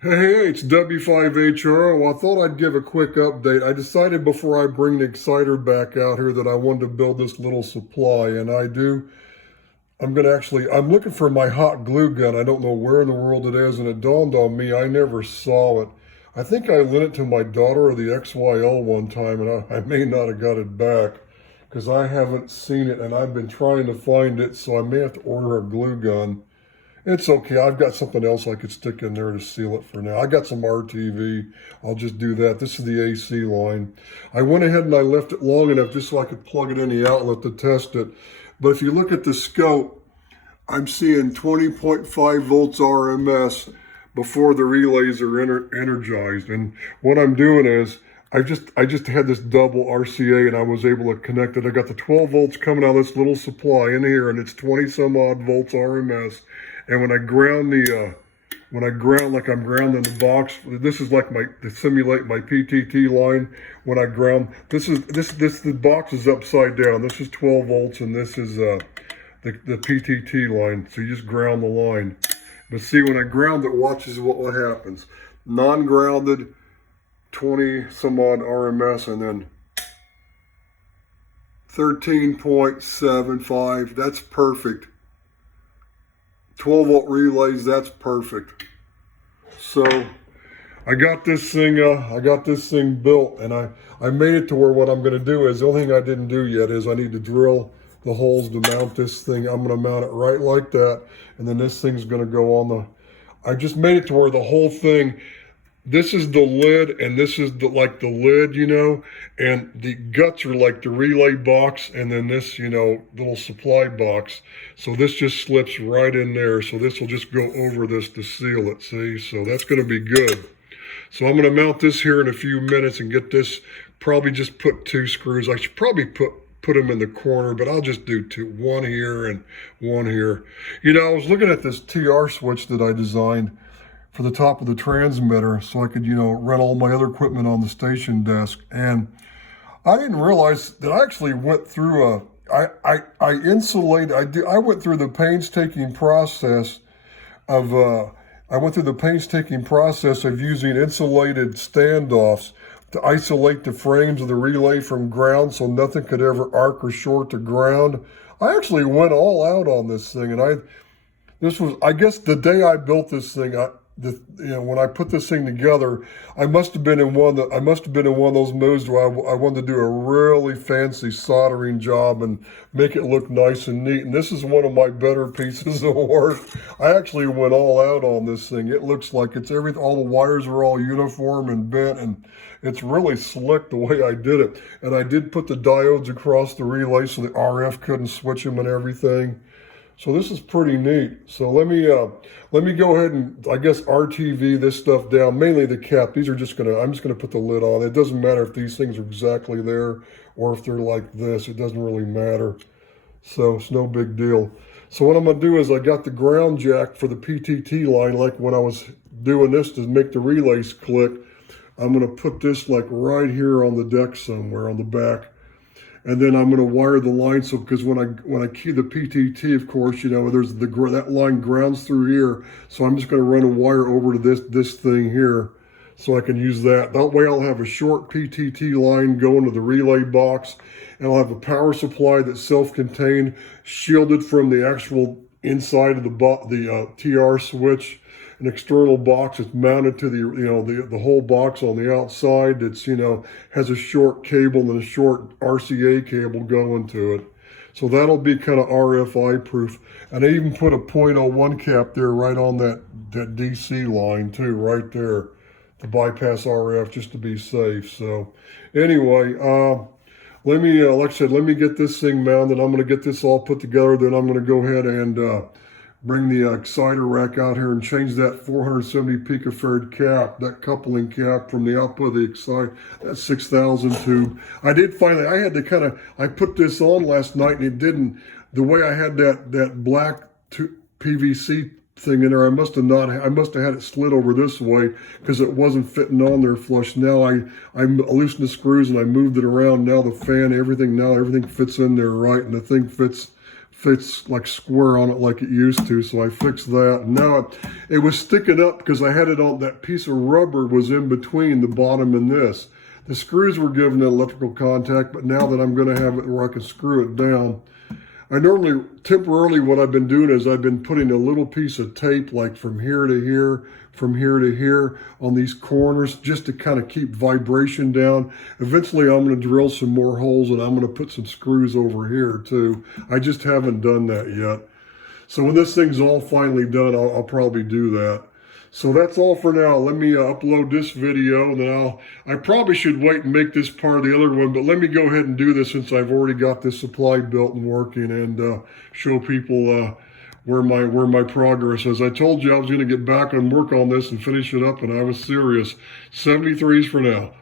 Hey, it's W5HR. Well, I thought I'd give a quick update. I decided before I bring the exciter back out here that I wanted to build this little supply, and I do. I'm looking for my hot glue gun. I don't know where in the world it is, and it dawned on me I never saw it. I think I lent it to my daughter or the XYL one time, and I may not have got it back because I haven't seen it, and I've been trying to find it, so I may have to order a glue gun. It's okay. I've got something else I could stick in there to seal it for now. I got some RTV. I'll just do that. This is the AC line. I went ahead and I left it long enough just so I could plug it in the outlet to test it. But if you look at the scope, I'm seeing 20.5 volts RMS before the relays are energized. And what I'm doing is I just had this double RCA and I was able to connect it. I got the 12 volts coming out of this little supply in here, and it's 20 some odd volts RMS. And when I ground like I'm grounding the box, this is like to simulate my PTT line. When I ground, the box is upside down. This is 12 volts and this is the PTT line. So you just ground the line. But see, when I ground it, watch what happens. Non-grounded, 20 some odd RMS, and then 13.75. That's perfect. 12 volt relays, that's perfect. So I got this thing built, and I made it to where what I'm going to do is, the only thing I didn't do yet is I need to drill the holes to mount this thing. I'm going to mount it right like that, and then this thing's going to go on I just made it to where the whole thing, this is the lid, and this is like the lid, and the guts are like the relay box, and then this, little supply box. So this just slips right in there. So this will just go over this to seal it, see? So that's going to be good. So I'm going to mount this here in a few minutes and get this, probably just put 2 screws. I should probably put them in the corner, but I'll just do 2, one here and one here. I was looking at this TR switch that I designed for the top of the transmitter so I could, run all my other equipment on the station desk. And I didn't realize that I actually went through I went through the painstaking process of, using insulated standoffs to isolate the frames of the relay from ground so nothing could ever arc or short to ground. I actually went all out on this thing, and I guess the day I built this thing, when I put this thing together, I must have been in one of those modes where I wanted to do a really fancy soldering job and make it look nice and neat. And this is one of my better pieces of work. I actually went all out on this thing. It looks like it's everything. All the wires are all uniform and bent, and it's really slick the way I did it. And I did put the diodes across the relay so the RF couldn't switch them and everything. So this is pretty neat. So let me go ahead and, I guess, RTV this stuff down, mainly the cap. I'm just gonna put the lid on. It doesn't matter if these things are exactly there or if they're like this. It doesn't really matter. So it's no big deal. So what I'm gonna do is I got the ground jack for the PTT line, like when I was doing this to make the relays click. I'm gonna put this like right here on the deck somewhere on the back. And then I'm going to wire the line, so because when I key the PTT, of course, there's that line grounds through here. So I'm just going to run a wire over to this thing here, so I can use that. That way I'll have a short PTT line going to the relay box, and I'll have a power supply that's self-contained, shielded from the actual inside of the TR switch. An external box that's mounted to the whole box on the outside. That's has a short cable and a short RCA cable going to it. So that'll be kind of RFI proof. And I even put a .01 cap there right on that DC line too, right there, to bypass RF just to be safe. So anyway, let me like I said, let me get this thing mounted. I'm going to get this all put together. Then I'm going to go ahead and bring the exciter rack out here and change that 470 picofarad cap, that coupling cap from the output of the exciter, that 6,000 tube. I put this on last night, and it didn't, the way I had that black PVC thing in there, I must have had it slid over this way because it wasn't fitting on there flush. Now I loosened the screws and I moved it around. Now everything fits in there right, and the thing fits fits like square on it like it used to, so I fixed that. And now it was sticking up because I had it on, that piece of rubber was in between the bottom and this. The screws were given electrical contact, but now that I'm going to have it where I can screw it down, I normally, temporarily, what I've been doing is I've been putting a little piece of tape like from here to here, from here to here on these corners just to kind of keep vibration down. Eventually I'm going to drill some more holes and I'm going to put some screws over here too. I just haven't done that yet. So when this thing's all finally done, I'll probably do that. So that's all for now. Let me upload this video, and then I probably should wait and make this part of the other one, but let me go ahead and do this since I've already got this supply built and working, and show people where my progress is. I told you I was going to get back and work on this and finish it up, and I was serious. 73s for now.